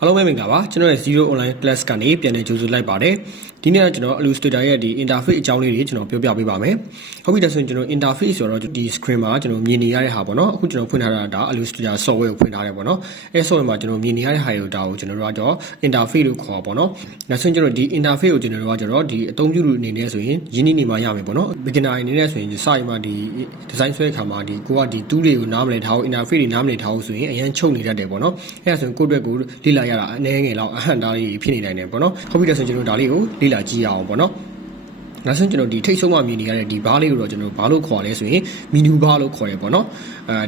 အားလုံးပဲမင်္ဂလာပါကျွန်တော်ရဲ့ Zero Online Class ကနေပြန်လည်ကြိုဆိုလိုက်ပါတယ်ဒီနေ့ကျွန်တော် Illustrator ရဲ့ဒီ interface အကြောင်းလေးတွေကျွန်တော်ပြောပြပေးပါမယ်ဟုတ်ပြီဒါဆိုရင်ကျွန်တော် interface ဆိုတော့ဒီ screen မှာကျွန်တော်မြင်နေရတဲ့ဟာပေါ့နော်အခုကျွန်တော်ဖွင့်ထားတာဒါ Illustrator software ကိုဖွင့်ထားတယ်ပေါ့နော်အဲ software မှာကျွန်တော်မြင်နေရတဲ့ဟာတွေကိုဒါကိုကျွန်တော်တို့ကတော့ interface လို့ခေါ်ပါပေါ့နော်ဒါဆိုရင်ကျွန်တော်ဒီ interface ကိုကျွန်တော်တို့ကတော့ဒီအသုံးပြုလူအနေနဲ့ဆိုရင်ရင်းနှီးနေမှရမယ်ပေါ့နော် beginner အနေနဲ့ဆိုရင်စရင်မှာဒီ design ဆွဲခါမှာဒီကိုကဒီ tool တွေကိုနားမလည်ထားဘူး interface တွေနားမလည်ထားဘူးဆိုရင်အရင်ချုပ်နေတတ်တယ်ပေါ့နော်အဲဒါဆိုရင်ကိုယ့်အတွက်ကိုလေ့လာရတာအနေငယ်လောက်အဟန့်တားလေးဖြစ်နေနိုင်တယ်ပေါ့နော်ဟုတ်ပြီဒါဆိုရင်ကျွန်တော်ဒါလေးကိုလေ့လာကြည့်ရအောင်ပေါ့နော်ဒါဆိုရင်ကျွန်တော်ဒီထိတ်ဆုံးမှမြင်နေရတဲ့ဒီဘားလေးကိုတော့ကျွန်တော်ဘာလို့ခေါ်လဲဆိုရင်မီနူဘားလို့ခေါ်တယ်ပေါ့နော်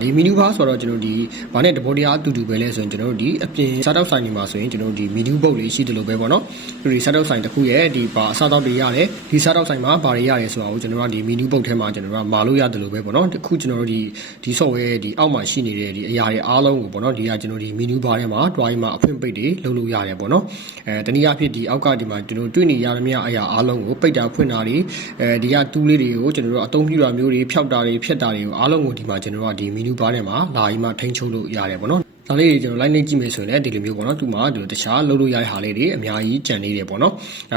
ဒီမီနူဘားဆိုတော့ကျွန်တော်ဒီဘာနဲ့တဘောတရားအတူတူပဲလဲဆိုရင်ကျွန်တော်တို့ဒီအပြင်စားတောက်ဆိုင်တွေမှာဆိုရင်ကျွန်တော်တို့ဒီမီနူပုတ်လေးရှိတယ်လို့ပဲပေါ့နော်ဒီစားတောက်ဆိုင်တစ်ခုရဲ့ဒီဘာအစားတောက်တွေရတယ်ဒီစားတောက်ဆိုင်မှာဘာတွေရတယ်ဆိုတာကိုကျွန်တော်တို့ဒီမီနူပုတ်ထဲမှာကျွန်တော်တို့မာလို့ရတယ်လို့ပဲပေါ့နော်တခုကျွန်တော်တို့ဒီ software ရဲ့ဒီအောက်မှာရှိနေတဲ့ဒီအရာတွေအားလုံးကိုပေါ့နော်ဒီကကျွန်တော်ဒီမီနူဘားထဲမှာတွားပြီးမှအဖွင့်ပိတ်တွေလုပ်လို့ရတယ်ပေါ့နော်တနည်းအားဖြင့်ဒီအောက်ကဒီမှာကျွန်တော်တွေ့နေရတဲ့မြအရာအားလုံးကိုပိတ်တာဖွင့်တာတွေဒီကတူးလေးတွေကိုကျွန်တော်တို့အသုံးပြုတာမျိုးတွေဖျောက်တာတွေဖြတ်တာတွေကိုအားလုံးကိုဒီမှာကျွန်တော်တို့ဒီမီနူဘားထဲမှာလာပြီးမှထိန်းချုပ်လို့ရတယ်ပေါ့နော်ဒါလေးကျွန်တော် line လေးကြည့်မယ်ဆိုရင်လည်းဒီလိုမျိုးပေါ့နော်သူ့မှာဒီတခြားလုပ်လို့ရတဲ့ဟာလေးတွေအများကြီးကြံနေတယ်ပေါ့နော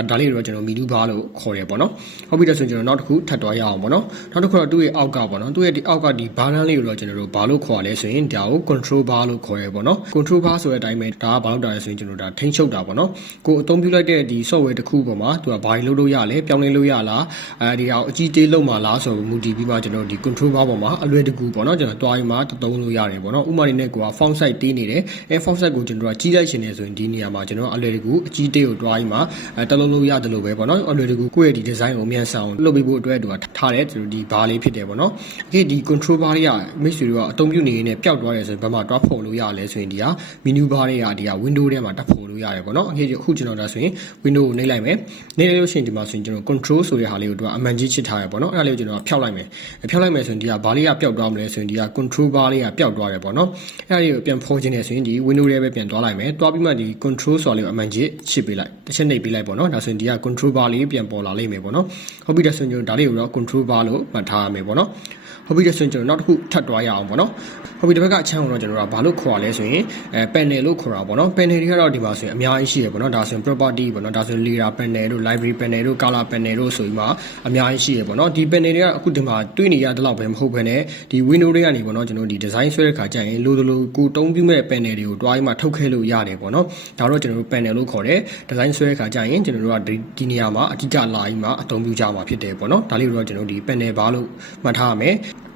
်ဒါလေးတော့ကျွန်တော်မီနူဘားလို့ခေါ်တယ်ပေါ့နော်ဟုတ်ပြီဒါဆိုရင်ကျွန်တော်နောက်တစ်ခုထပ်သွားရအောင်ပေါ့နော်နောက်တစ်ခုတော့သူ့ရဲ့အောက်ကပေါ့နော်သူ့ရဲ့ဒီအောက်ကဒီဘားလန်းလေးကိုတော့ကျွန်တော်တို့ဘာလို့ခေါ်လဲဆိုရင်ဒါကို control bar လို့ခေါ်ရပေါ့နော် control bar ဆိုတဲ့အတိုင်းပဲဒါကဘာလို့တာလဲဆိုရင်ကျွန်တော်ဒါထိန်းချုပ်တာပေါ့နော်ကိုအသုံးပြုလိုက်တဲ့ဒီ software တစ်ခုပေါ်မှာသူကဘာတွေလုပ်လို့ရလဲပြောင်းလဲလို့ရလားဒီအောင်အကြီးတေးလုံးမှာလားဆိုတော့မူတည်ပြီးမှကျွန်တော်ဒီ control bar ပေါ်မှာအလွယ်တကူပေါ့နော်ကျွန်တော်တွားပြီးမှသုံးလို့ရတယ်ပေါ့နော်ဥပမာနေနဲ့ကိုက font size တေးနေတယ်font size ကိုကျွန်တော်ကကြီးလိုက်ရှင်နေဆိုရင်ဒီနေရာမှာကျွန်တော်အလွယ်တကူအကြီးတေးကိုတွားပြီးမှတလုံးလို့ရတယ်လို့ပဲပေါ့နော်အလွယ်တကူကိုယ့်ရဲ့ဒီ design ကိုမြန်ဆန်အောင်လုပ်ပေးဖို့အတွက်သူကထားတဲ့ဒီ bar လေးဖြစ်တယ်ပေါ့နော်ဒီ control bar တွေကမိတ်ဆွေတို့ကအသုံးပြုနေနေပျောက်သွားတယ်ဆိုရင်ဘယ်မှာတွားဖော်လို့ရလဲဆိုရင်ဒီက menu bar တွေကဒီက window ထဲမှာတက်ဖော်လို့ရတယ်ပေါ့နော်အခုကျွန်တော်ဒါဆိုရင် window ကိုနှိပ်လိုက်မယ်နှိပ်လိုက်လို့ရှိရင်ဒီမှာဆိုရင်ကျွန်တော် control ဆိုတဲ့ဟာလေးကိုသူကအမှန်ကြီးချစ်ထားရပေါ့နော်အဲ့ဒါလေးကိုကျွန်တော်ဖျောက်လိုက်မယ်ဖျောက်လိုက်မယ်ဆိုရင်ဒီက bar လေးကပျောက်သွားမလဲဆိုရင်ဒီက control bar လေးကပျောက်သွားတယ်ပေါ့နော်အဲ့ဒါလေးကိုပြန်ဖော်ခြင်းနဲ့ဆိုရင်ဒီ window ထဲပဲပြန်သွားလိုက်မယ်သွားပြီးမှဒီ control ဆိုတာလေးကိုအမှန်ကြီးချစ်ပေးလိုက်တစ်ချက်နှိပ်ပေးလိုက်ပေါ့နော်ဒါဆိုရင်ဒီက control bar လေးပြန်ပေါ်လာလိမ့်မယ်ပေါ့နော်ဟုတ်ပြီဒါဆိုရင်ကျွန်တော်ဒါလေးကိုတော့ control bar လို့မှတ်ထားရမယ်ပေါ့နော်ဟုတ်ပြီဆိုရင်ကျွန်တော်နောက်တစ်ခုထပ်တွားရအောင်ပေါ့နော်ဟုတ်ပြီဒီဘက်ကအချမ်းကိုတော့ကျွန်တော်ကဘာလို့ခေါ်ရလဲဆိုရင်panel လို့ခေါ်တာပေါ့နော် panel တွေကတော့ဒီမှာဆိုရင်အများကြီးရှိရပေါ့နော်ဒါဆိုရင် property ပေါ့နော်ဒါဆိုရင် layer panel တို့ library panel တို့ color panel တို့ဆိုပြီးမှအများကြီးရှိရပေါ့နော်ဒီ panel တွေကအခုဒီမှာတွေ့နေရတဲ့လောက်ပဲမဟုတ်ဘဲနဲ့ဒီ window တွေကနေပေါ့နော်ကျွန်တော်ဒီ design ဆွဲတဲ့ခါကျရင်လိုကိုတုံးပြမဲ့ panel တွေကိုတွားပြီးမှထုတ်ခဲလို့ရတယ်ပေါ့နော်ဒါတော့ကျွန်တော်တို့ panel လို့ခေါ်တယ် design ဆွဲတဲ့ခါကျရင်ကျွန်တော်တို့ကဒီနေရာမှာအဓိကလာပြီးမှအသုံးပြုကြမှာဖြစ်တယ်ပေါ့နော်ဒါလေးကိုတော့ကျွန်တော်ဒီ panel bar လို့မှတ်ထားရမယ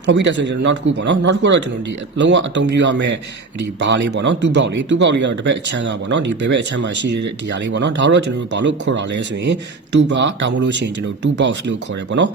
်ဟုတ်ပြီဒါဆိုရင်ကျွန်တော်နောက်တစ်ခုပေါ့နော်နောက်တစ်ခုတော့ကျွန်တော်ဒီလုံးဝအသုံးပြုရမယ့်ဒီဘားလေးပေါ့နော်တူးပေါက်လေးကတော့တစ်ဘက်အချမ်းကပေါ့နော်ဒီဘက်အချမ်းမှာရှိတဲ့ဒီဟာလေးပေါ့နော်ဒါတော့ကျွန်တော်တို့ဘာလို့ခေါ်တာလဲဆိုရင်တူးပါဒါမှမဟုတ်လို့ရှိရင်ကျွန်တော်တူးပေါက်လို့ခေါ်တယ်ပေါ့နော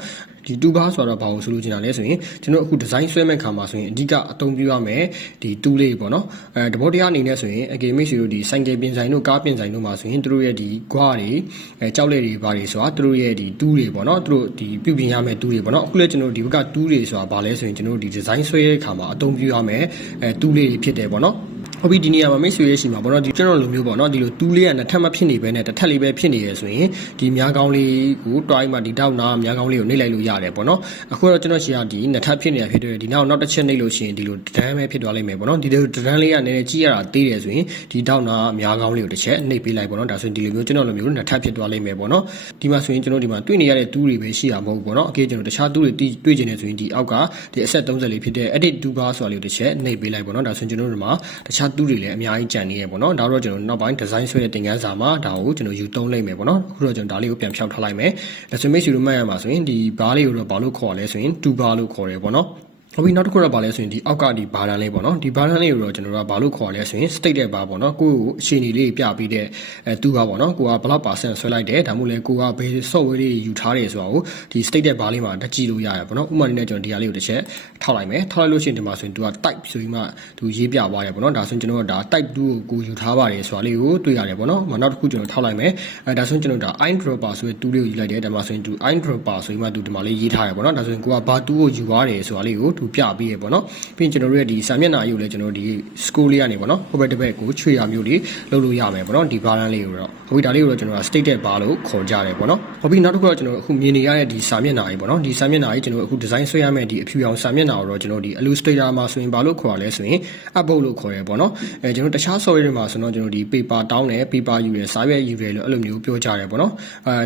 ်ဒီတူးဘားဆိုတော့ဘာလို့ဆိုလို့ချင်တာလဲဆိုရင်ကျွန်တော်အခု design ဆွဲမဲ့ခါမှာဆိုရင်အဓိကအသုံးပြုရမယ်ဒီတူးလေးပေါ့နော်တဘောတရားအနေနဲ့ဆိုရင်အကေမိတ်ဆွေတို့ဒီဆိုင်ကယ်ပြင်ဆိုင်တို့ကားပြင်ဆိုင်တို့မှာဆိုရင်တို့ရဲ့ဒီ gua တွေကြောက်လက်တွေဘာတွေဆိုတာတို့ရဲ့ဒီတူးတွေပေါ့နော်တို့ဒီပြုပြင်ရမယ့်တူးတွေပေါ့နော်အခုလည်းကျွန်တော်ဒီဘက်ကတူးတွေဆိုတာဘာလဲဆိုရင်ကျွန်တော်ဒီ design ဆွဲတဲ့ခါမှာအသုံးပြုရမယ်တူးလေးတွေဖြစ်တယ်ပေါ့နော်ဟုတ်ပြီဒီနေရာမှာမိတ်ဆွေရဲ့ရှိမှာပေါ့နော်ဒီကျွန်တော်လိုမျိုးပေါ့နော်ဒီလိုတူးလေးကနှစ်ထပ်မဖြစ်နေဘဲနဲ့တစ်ထပ်လေးပဲဖြစ်နေရဆိုရင်ဒီများကောင်းလေးကိုတွားပြီးမှဒီတောက်နာများကောင်းလေးကိုနှိပ်လိုက်လို့ရတယ်ပေါ့နော်အခုတော့ကျွန်တော်ရှိရဒီနှစ်ထပ်ဖြစ်နေတာဖြစ်တဲ့ဒီနောက်တစ်ချက်နှိပ်လို့ရှိရင်ဒီလိုတန်းပဲဖြစ်သွားလိမ့်မယ်ပေါ့နော်ဒီလိုတန်းလေးကနည်းနည်းကြီးရတာသေးတယ်ဆိုရင်ဒီတောက်နာများကောင်းလေးကိုတစ်ချက်နှိပ်ပေးလိုက်ပေါ့နော်ဒါဆိုရင်ဒီလိုမျိုးကျွန်တော်လိုမျိုးနှစ်ထပ်ဖြစ်သွားလိမ့်မယ်ပေါ့နော်ဒီမှာဆိုရင်ကျွန်တော်ဒီမှာတွေ့နေရတဲ့တူးတွေပဲရှိရမှာမဟုတ်ဘူးပေါ့နော်အကေကျွန်တော်တခြားတူးတွေတွေ့ကျင်နေဆိုရင်ဒီအောက်ကဒီ asset 34ဖြစ်တဲ့ edit to bar ဆိုတာလေးကိုတစ်ချက်နှိပ်ပေးလိုက်ပေါ့နော်ဒါဆိုရင်ကျွန်တော်တို့မှာတခြားတူးတွေလည်းအများကြီးကြံနေရပေါ့နော်ဒါတော့ကျွန်တော်နောက်ပိုင်း design ဆွဲတဲ့သင်ခန်းစာမှာဒါကိုကျွန်တော်ယူသုံးလိုက်မယ်ပေါ့နော်အခုတော့ကျွန်တော်ဒါလေးကိုပြန်ဖြောက်ထားလိုက်မယ်ဒါဆိုမိတ်ဆွေတို့မှတ်ရမှာဆိုရင်ဒီ bar လေးကိုတော့ဘာလို့ခေါ်လဲဆိုရင် to bar လို့ခေါ်တယ်ပေါ့နော်ဟုတ်ပြီနောက်တစ်ခုတော့ဗာလဲဆိုရင်ဒီအောက်ကဒီဘာလန်လေးပေါ့နော်ဒီဘာလန်လေးကိုတော့ကျွန်တော်တို့ကဘာလို့ခေါ်လဲဆိုရင် state တဲ့ဘာပေါ့နော်ကိုယ့်ကိုအခြေအနေလေးပြပြီးတဲ့တူပါပေါ့နော်ကိုကဘယ်လောက်%ဆွဲလိုက်တယ်ဒါမှမဟုတ်လဲကိုကဘယ် software တွေယူထားတယ်ဆိုတာကိုဒီ state တဲ့ဘာလေးမှာတက်ကြည့်လို့ရတယ်ပေါ့နော်ဥပမာနဲ့ကျွန်တော်ဒီဟာလေးကိုတစ်ချက်ထောက်လိုက်မယ်ထောက်လိုက်လို့ရှိရင်ဒီမှာဆိုရင်သူက type ဆိုပြီးမှသူရေးပြသွားတယ်ပေါ့နော်ဒါဆိုရင်ကျွန်တော်ကဒါ type 2ကိုယူထားပါတယ်ဆိုတာလေးကိုတွေ့ရတယ်ပေါ့နော်နောက်တစ်ခုကျွန်တော်ထောက်လိုက်မယ်ဒါဆိုရင်ကျွန်တော်ဒါ eyedropper ဆိုတဲ့တူလေးကိုယူလိုက်တယ်ဒါမှဆိုရင်သူ eyedropper ဆိုပြီးမှသူဒီမှာလေးရေးထားတယ်ပေါ့နော်ဒါဆိုရင်ကိုကဘာ2ကိုယူသွားတယ်ဆိုတာလေးကို သူပြပေးရပေါ့နော်ပြီးရင်ကျွန်တော်တို့ရဲ့ဒီစာမျက်နှာကြီးကိုလည်းကျွန်တော်ဒီ school လေးကနေပေါ့နော်ဟိုဘက်တစ်ဘက်ကိုချွေရမျိုးတွေလုပ်လို့ရမယ်ပေါ့နော်ဒီ bar လေးကိုတော့ဟုတ်ပြီဒါလေးကိုတော့ကျွန်တော်က stated bar လို့ခေါ်ကြတယ်ပေါ့နော်ဟုတ်ပြီနောက်တစ်ခုတော့ကျွန်တော်အခုမြင်နေရတဲ့ဒီစာမျက်နှာကြီးပေါ့နော်ဒီစာမျက်နှာကြီးကျွန်တော်အခု design ဆွဲရမယ့်ဒီအဖြူရောင်စာမျက်နှာကိုတော့ကျွန်တော်ဒီ Illustrator မှာဆိုရင်ဘာလို့ခေါ်ရလဲဆိုရင် upload လို့ခေါ်ရပေါ့နော်ကျွန်တော်တခြား software တွေမှာဆိုတော့ကျွန်တော်ဒီ paper တောင်းတယ် paper ယူတယ်စာရွက်ယူတယ်လို့အဲ့လိုမျိုးပြောကြတယ်ပေါ့နော်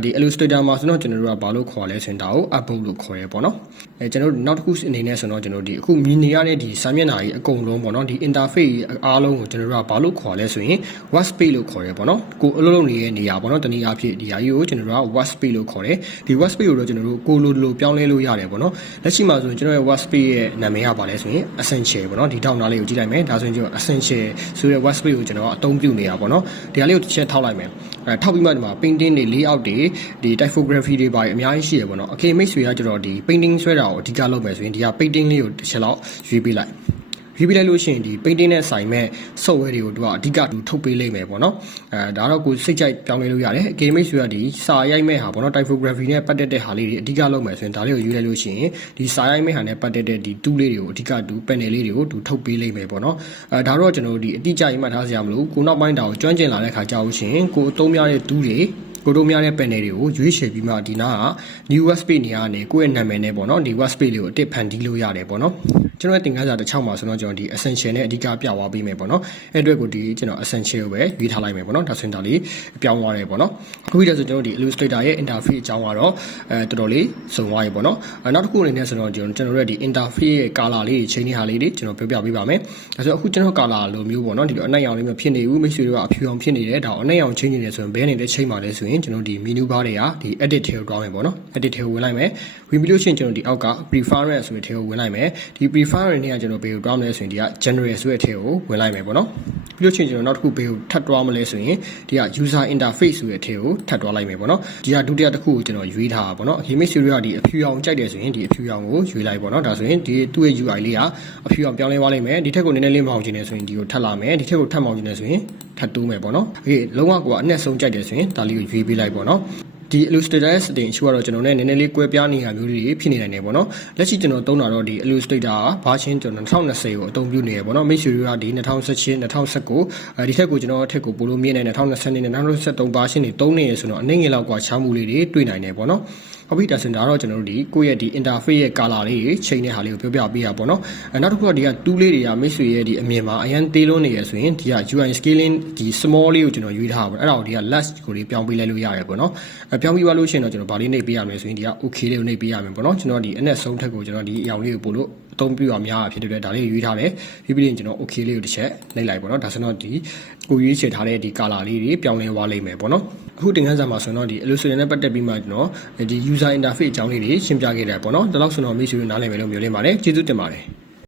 ဒီ Illustrator မှာဆိုတော့ကျွန်တော်တို့ကဘာလို့ခေါ်လဲဆိုရင်ဒါကို upload လို့ခေါ်ရပေါ့နော်ကျွန်တော်တို့နောက်တစ်ခုအနေနဲ့ဆိုတော့ကျွန်တော်ဒီအခုမြင်နေရတဲ့ဒီစာမျက်နှာကြီးအကုန်လုံးပေါ့နော်ဒီ interface အားလုံးကိုကျွန်တော်တို့ကဘာလို့ခေါ်လဲဆိုရင် workspace လို့ခေါ်ရပေါ့နော်ကိုအလုပ်လုပ်နေတဲ့နေရာပေါ့နော်တနည်းအားဖြင့်ဒီဟာကြီးကိုကျွန်တော်တို့က workspace လို့ခေါ်တယ်ဒီ workspace ကိုတော့ကျွန်တော်တို့ကိုလိုပြောင်းလဲလို့ရတယ်ပေါ့နော်လက်ရှိမှာဆိုရင်ကျွန်တော်ရဲ့ workspace ရဲ့နာမည်ကဘာလဲဆိုရင် essential ပေါ့နော်ဒီထောက်နားလေးကိုကြည့်လိုက်မယ်ဒါဆိုရင်ကျွန်တော် essential ဆိုတဲ့ workspace ကိုကျွန်တော်အသုံးပြုနေတာပေါ့နော်ဒီဟာလေးကိုတစ်ချက်ထောက်လိုက်မယ်ထောက်ပြီးမှဒီမှာ painting တွေ layout တွေဒီ typography တွေပါအများကြီးရှိရပေါ့နော်အကေမိတ်ဆွေကကျွန်တော်ဒီ painting ဆွဲတာကိုအဓိကလုပ်မယ်ဆိုရင်ဒီက painting လေးကိုတစ်ချက်လောက်ရွေးပေးလိုက်ရွေးပြလိုက်လို့ရှိရင်ဒီ painting နဲ့ဆိုင်မဲ့ software တွေကိုသူကအဓိကသူထုတ်ပေးလိမ့်မယ်ပေါ့နော်ဒါတော့ကိုစိတ်ကြိုက်ပြောင်းလဲလို့ရတယ် game mate ဆိုတာဒီစာရိုက်မဲ့ဟာပေါ့နော် typography နဲ့ပတ်သက်တဲ့ဟာလေးတွေအဓိကလုပ်မယ်ဆိုရင်ဒါလေးကိုရွေးလိုက်လို့ရှိရင်ဒီစာရိုက်မဲ့ဟာနဲ့ပတ်သက်တဲ့ဒီ tool လေးတွေကိုအဓိကသူ panel လေးတွေကိုသူထုတ်ပေးလိမ့်မယ်ပေါ့နော်ဒါတော့ကျွန်တော်တို့ဒီအတိအကျကြီးမှတ်ထားစရာမလိုကိုနောက်ပိုင်းဒါကိုကျွမ်းကျင်လာတဲ့ခါကြာလို့ရှိရင်ကိုအသုံးများတဲ့ tool တွေကိုတို့များတဲ့ panel တွေကိုရွေးချယ်ပြီးမှဒီနာက new workspace နေရာကနေကိုယ့်ရဲ့နာမည်နဲ့ပေါ့နော်ဒီ workspace လေးကိုအတစ်ဖန်တီးလို့ရတယ်ပေါ့နော်ကျွန်တော်ရဲ့သင်ခန်းစာတစ်ချောင်းမှာဆိုတော့ကျွန်တော်ဒီ essential နဲ့အဓိကပြသွားပေးမယ်ပေါ့နော်အဲ့အတွက်ကိုဒီကျွန်တော် essential ကိုပဲရွေးထားလိုက်မယ်ပေါ့နော်ဒါဆိုရင်ဒါလေးပြောင်းသွားတယ်ပေါ့နော်အခုပြီးတော့ဆိုကျွန်တော်ဒီ Illustrator ရဲ့ interface အကြောင်းကတော့တော်တော်လေးစုံသွားပြီပေါ့နော်နောက်တစ်ခုအနေနဲ့ဆိုတော့ကျွန်တော်တို့ဒီ interface ရဲ့ color လေးတွေ change ဟာလေးတွေကျွန်တော်ပြောပြပေးပါမယ်ဒါဆိုအခုကျွန်တော် color လိုမျိုးပေါ့နော်ဒီအနက်ရောင်လေးမျိုးဖြစ်နေဘူးမိတ်ဆွေတို့ကအဖြူရောင်ဖြစ်နေတယ်ဒါအနက်ရောင် change နေတယ်ဆိုရင်ဘယ်နေတဲ့ change ပါလဲဆိုရင်ကျွန်တော်ဒီ menu bar တွေကဒီ edit ထဲကိုတွားမယ်ပေါ့နော် edit ထဲကိုဝင်လိုက်မယ်ဝင်ပြီးလို့ရှိရင်ကျွန်တော်ဒီအောက်က preference ဆိုတဲ့ထဲကိုဝင်လိုက်မယ်ဒီ preference နဲ့ကကျွန်တော်ဘယ်ကိုတွားမလဲဆိုရင်ဒီက general ဆိုတဲ့ထဲကိုဝင်လိုက်မယ်ပေါ့နော်ပြီးလို့ရှိရင်ကျွန်တော်နောက်တစ်ခုဘယ်ကိုထပ်တွားမလဲဆိုရင်ဒီက user interface ဆိုတဲ့ထဲကိုထပ်တွားလိုက်မယ်ပေါ့နော်ဒီကဒုတိယတစ်ခုကိုကျွန်တော်ရွေးထားတာပေါ့နော် game series ကဒီအဖြူရောင်ကြိုက်တယ်ဆိုရင်ဒီအဖြူရောင်ကိုရွေးလိုက်ပေါ့နော်ဒါဆိုရင်ဒီသူ့ရဲ့ UI လေးကအဖြူရောင်ပြောင်းလဲသွားလိမ့်မယ်ဒီထက်ကိုနည်းနည်းလေးမောင်ချင်တယ်ဆိုရင်ဒီကိုထပ်လာမယ်ဒီထက်ကိုထပ်မောင်ချင်တယ်ဆိုရင်ထပ်တိုးမယ်ပေါ့နော်โอเคလုံးဝကိုကအနက်ဆုံးကြိုက်တယ်ဆိုရင်ဒါလေးကိုရွေးပေးလိုက်ပေါ့နော်ဒီ Illustrator ရဲ့ setting အချို့ကတော့ကျွန်တော်နဲ့နည်းနည်းလေးကွဲပြားနေတာမျိုးတွေဖြစ်နေနိုင်တယ်ပေါ့နော်လက်ရှိကျွန်တော်သုံးတာတော့ဒီ Illustrator ဘာချင်းကျွန်တော်2020ကိုအသုံးပြုနေရပေါ့နော်မိတ်ဆွေတွေကဒီ2018 2019ဒီထက်ကိုကျွန်တော်အထက်ကိုပိုလို့မြင်နေ2020နဲ့2023ဘာချင်းတွေသုံးနေရဆိုတော့အနည်းငယ်လောက်กว่าချားမှုလေးတွေတွေ့နိုင်တယ်ပေါ့နော်ဟုတ်ပြီဒါဆိုရင်ဒါတော့ကျွန်တော်တို့ဒီကိုယ့်ရဲ့ဒီ interface ရဲ့ color လေးတွေချိန်တဲ့ဟာလေးကိုပြောပြပေးရပါတော့နောက်တစ်ခုကဒီက tool လေးတွေကမိတ်ဆွေရဲ့ဒီအမြင်မှာအရန်သေးလွန်းနေရဆိုရင်ဒီက UI scaling ဒီ small လေးကိုကျွန်တော်ရွေးထားပါတော့အဲ့ဒါကိုဒီက less ကိုလေးပြောင်းပေးလိုက်လို့ရတယ်ပေါ့နော်ပြောင်းပြီးသွားလို့ရှိရင်တော့ကျွန်တော်ဗာလေးနှိပ်ပေးရမယ်ဆိုရင်ဒီက okay လေးကိုနှိပ်ပေးရမယ်ပေါ့နော်ကျွန်တော်ဒီအနက်ဆုံးထက်ကိုကျွန်တော်ဒီအရောင်လေးကိုပို့လို့အသုံးပြုရများဖြစ်တဲ့ဒါလေးရွေးထားတယ်ပြီးပြီးရင်ကျွန်တော် okay လေးကိုတစ်ချက်နှိပ်လိုက်ပေါ့နော်ဒါဆိုတော့ဒီကိုရွေးချယ်ထားတဲ့ဒီ color လေးတွေပြောင်းလဲသွားလိမ့်မယ်ပေါ့နော်အခုတင်ခန်းစာမှာဆိုတော့ဒီ Illustrator နဲ့ပတ်သက်ပြီးမှကျွန်တော်ဒီ user interface အကြောင်းလေးတွေရှင်းပြခဲ့တယ်ပေါ့နော်ဒါတော့ဆိုတော့မိတ်ဆွေတို့နားလည်မယ်လို့မျှော်လင့်ပါတယ်ကျေးဇူးတင်ပါတယ်